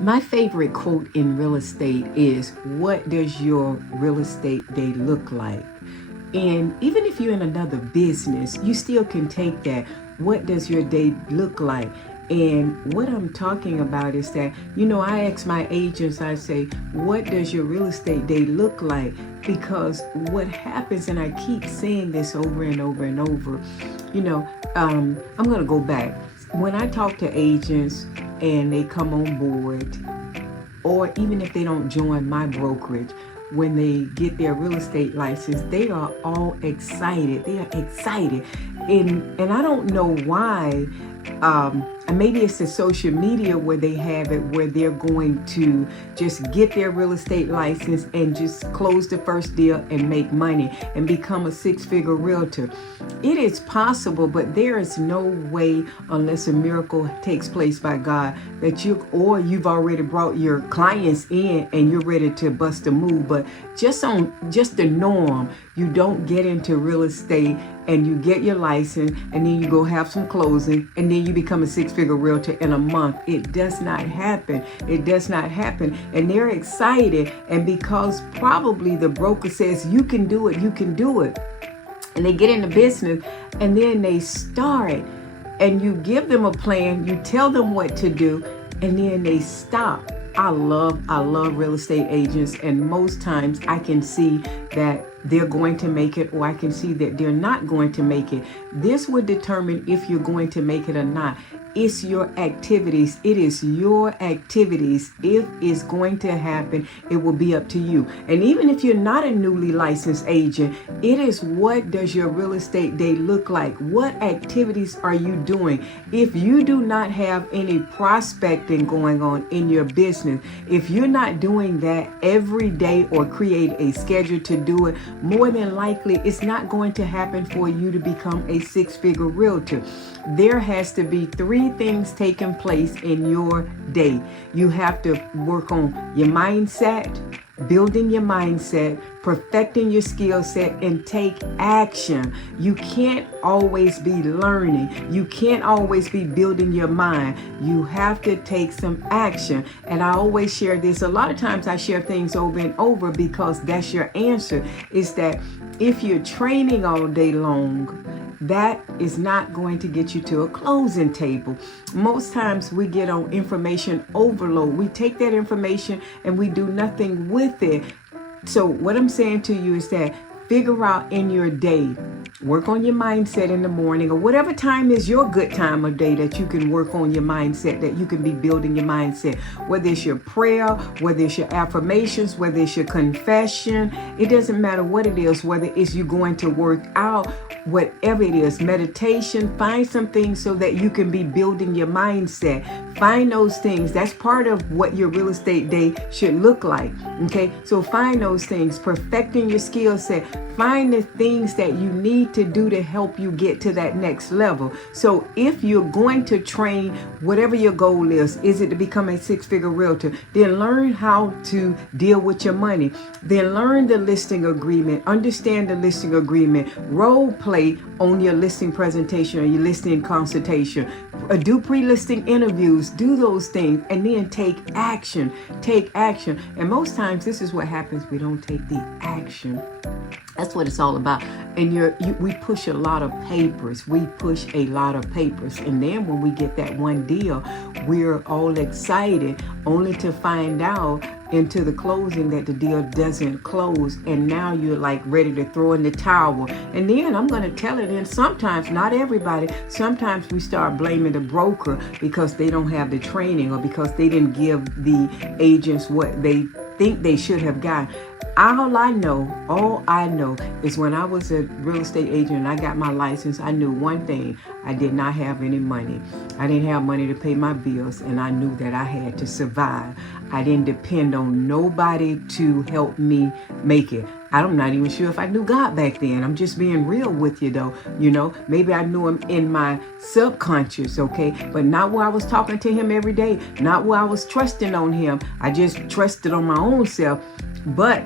My favorite quote in real estate is, what does your real estate day look like? And even if you're in another business, you still can take that. What does your day look like? And what I'm talking about is that, I ask my agents, I say, what does your real estate day look like? Because what happens, and I keep saying this over and over and over, I'm going to go back. When I talk to agents and they come on board, or even if they don't join my brokerage, when they get their real estate license, they are all excited. They are excited. And I don't know why. Maybe it's the social media where they have it, where they're going to just get their real estate license and just close the first deal and make money and become a six-figure realtor. It is possible, but there is no way, unless a miracle takes place by God, that you've already brought your clients in and you're ready to bust a move. But just the norm, you don't get into real estate and you get your license and then you go have some closing and then you become a six-figure realtor in a month. It does not happen. It does not happen. And they're excited, and because probably the broker says, you can do it, you can do it. And they get into business and then they start, and you give them a plan, you tell them what to do, and then they stop. I love real estate agents, and most times I can see that they're going to make it, or I can see that they're not going to make it. This would determine if you're going to make it or not. It's your activities. It is your activities. If it's going to happen, it will be up to you. And even if you're not a newly licensed agent, it is, what does your real estate day look like? What activities are you doing? If you do not have any prospecting going on in your business, if you're not doing that every day or create a schedule to do it, more than likely it's not going to happen for you to become a six-figure realtor. There has to be three things taking place in your day. You have to work on your mindset, building your mindset, perfecting your skill set, and take action. You can't always be learning. You can't always be building your mind. You have to take some action. And I always share this. A lot of times I share things over and over because that's your answer, is that if you're training all day long, that is not going to get you to a closing table. Most times we get on information overload. We take that information and we do nothing with it. So what I'm saying to you is that figure out in your day, work on your mindset in the morning, or whatever time is your good time of day that you can work on your mindset, that you can be building your mindset, whether it's your prayer, whether it's your affirmations, whether it's your confession. It doesn't matter what it is, whether it's you going to work out, whatever it is, meditation. Find some things so that you can be building your mindset. Find those things. That's part of what your real estate day should look like. Okay, so find those things, perfecting your skill set. Find the things that you need to do to help you get to that next level. So if you're going to train, whatever your goal is it to become a six-figure realtor, then learn how to deal with your money. Then learn the listing agreement, understand the listing agreement, role play on your listing presentation or your listing consultation, do pre-listing interviews, do those things, and then take action. Take action. And most times this is what happens. We don't take the action. That's what it's all about. And we push a lot of papers. We push a lot of papers. And then when we get that one deal, we're all excited, only to find out into the closing that the deal doesn't close. And now you're like ready to throw in the towel. And then I'm going to tell it, and sometimes, not everybody, sometimes we start blaming the broker because they don't have the training, or because they didn't give the agents what they think they should have got. All I know is when I was a real estate agent and I got my license, I knew one thing: I did not have any money. I didn't have money to pay my bills, and I knew that I had to survive. I didn't depend on nobody to help me make it. I'm not even sure if I knew God back then. I'm just being real with you though. Maybe I knew him in my subconscious, okay? But not where I was talking to him every day, not where I was trusting on him. I just trusted on my own self. But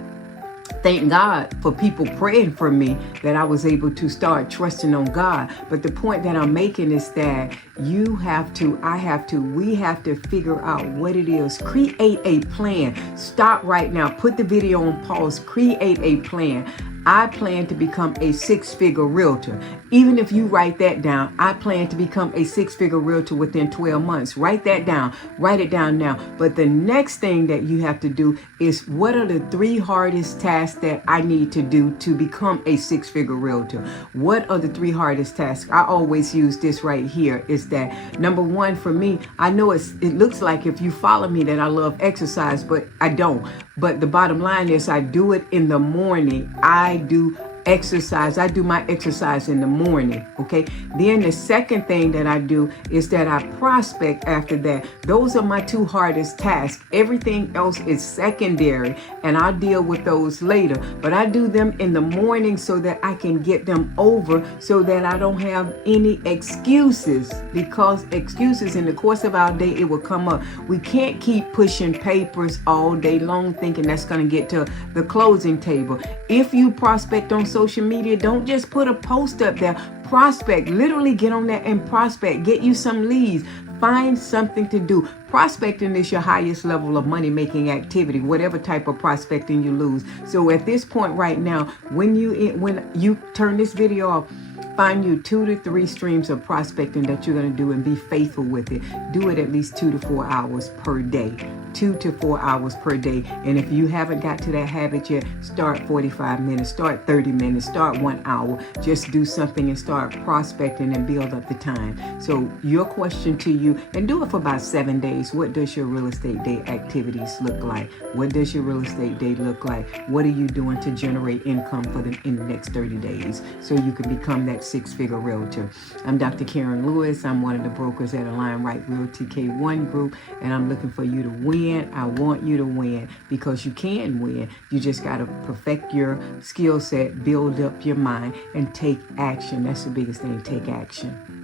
thank God for people praying for me that I was able to start trusting on God. But the point that I'm making is that you have to, I have to, we have to figure out what it is. Create a plan. Stop right now. Put the video on pause. Create a plan. I plan to become a six-figure realtor. Even if you write that down, I plan to become a six-figure realtor within 12 months. Write that down. Write it down now. But the next thing that you have to do is, what are the 3 hardest tasks that I need to do to become a six-figure realtor? What are the 3 hardest tasks? I always use this right here. Is that number 1 for me? I know it looks like, if you follow me, that I love exercise, but I don't. But the bottom line is, I do it in the morning. I do exercise. I do my exercise in the morning. Okay. Then the second thing that I do is that I prospect after that. Those are my 2 hardest tasks. Everything else is secondary, and I'll deal with those later. But I do them in the morning so that I can get them over, so that I don't have any excuses, because excuses in the course of our day, it will come up. We can't keep pushing papers all day long thinking that's going to get to the closing table. If you prospect on social media, don't just put a post up there. Prospect. Literally get on there and prospect. Get you some leads. Find something to do. Prospecting is your highest level of money-making activity, whatever type of prospecting you lose. So at this point right now, when you turn this video off, find you 2 to 3 streams of prospecting that you're going to do, and be faithful with it. Do it at least 2 to 4 hours per day. 2 to 4 hours per day. And if you haven't got to that habit yet, start 45 minutes, start 30 minutes, start 1 hour. Just do something and start prospecting and build up the time. So your question to you, and do it for about 7 days. What does your real estate day activities look like? What does your real estate day look like? What are you doing to generate income in the next 30 days so you can become that six-figure realtor? I'm Dr. Karen Lewis. I'm one of the brokers at Align Right Realty K1 Group, and I'm looking for you to win. I want you to win, because you can win. You just got to perfect your skill set, build up your mind, and take action. That's the biggest thing. Take action.